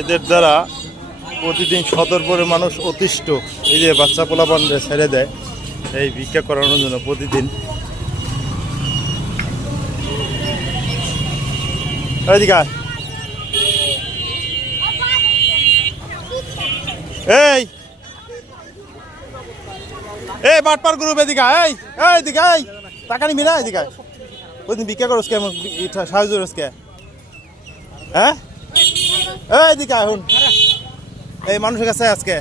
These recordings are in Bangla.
এদের দ্বারা প্রতিদিন সদরপুরে মানুষ অতিষ্ঠ। এই যে বাচ্চা পোলাপানরে ছেড়ে দেয়, এই ভিক্ষা করানোর জন্য প্রতিদিন। এই! এই, বাটপার গ্রুপ এদিকে এই এই, এদিকে এই টাকা নিবি না এদিকে আয়। প্রতিদিন ভিক্ষা করস কেমন সাহায্য করস কে? হ্যাঁ? এই এদিকে আয়, এই মানুষের কাছে আজকে।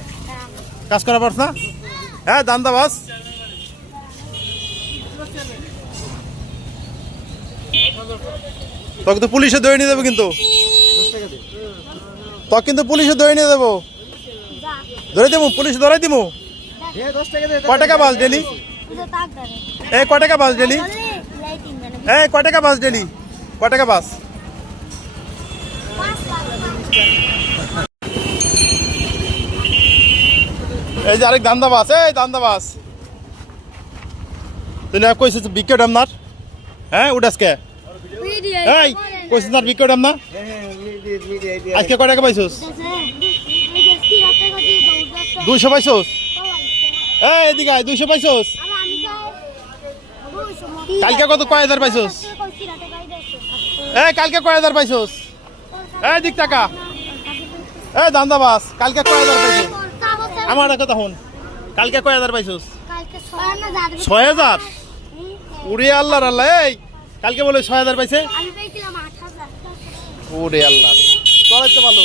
কাজ করা পারছ না? হ্যাঁ দান্দা বাস। তোকে তো পুলিশে ধরে নিয়ে দেবো কিন্তু। তোকে কিন্তু পুলিশে ধরে নিয়ে দেবো। ধরে দেবো পুলিশে ধরাই দিবো কয় টাকা বাস ডেলি? এই কয় টাকা বাস ডেলি? এই কয় টাকা বাস ডেলি? কয় টাকা বাস? এই যে আরেক দান্দা বাস এই দান্দা বাস তুই না কইছিস বিকেট আমনার হ্যাঁ উঠাসকে এই, কইছিস না বিকেট আজকে কয় টাকা পাইছিস? দুইশো পাইছিস? এই, এদিকে আয়, দুইশো পাইছিস? কালকে কত কয় হাজার পাইছিস? এই, কালকে কয় হাজার পাইছিস? এই দিক টাকা। এই দান্দাবাস কালকে কয় হাজার পাইছিস? আমার কথা শুন কালকে কয় হাজার পাইছিস? ছয় হাজার? উড়ে আল্লাহ আল্লাহ এই কালকে বলে ছয় হাজার পাইছে? ওরে আল্লাহ। চলাইতে ভালো।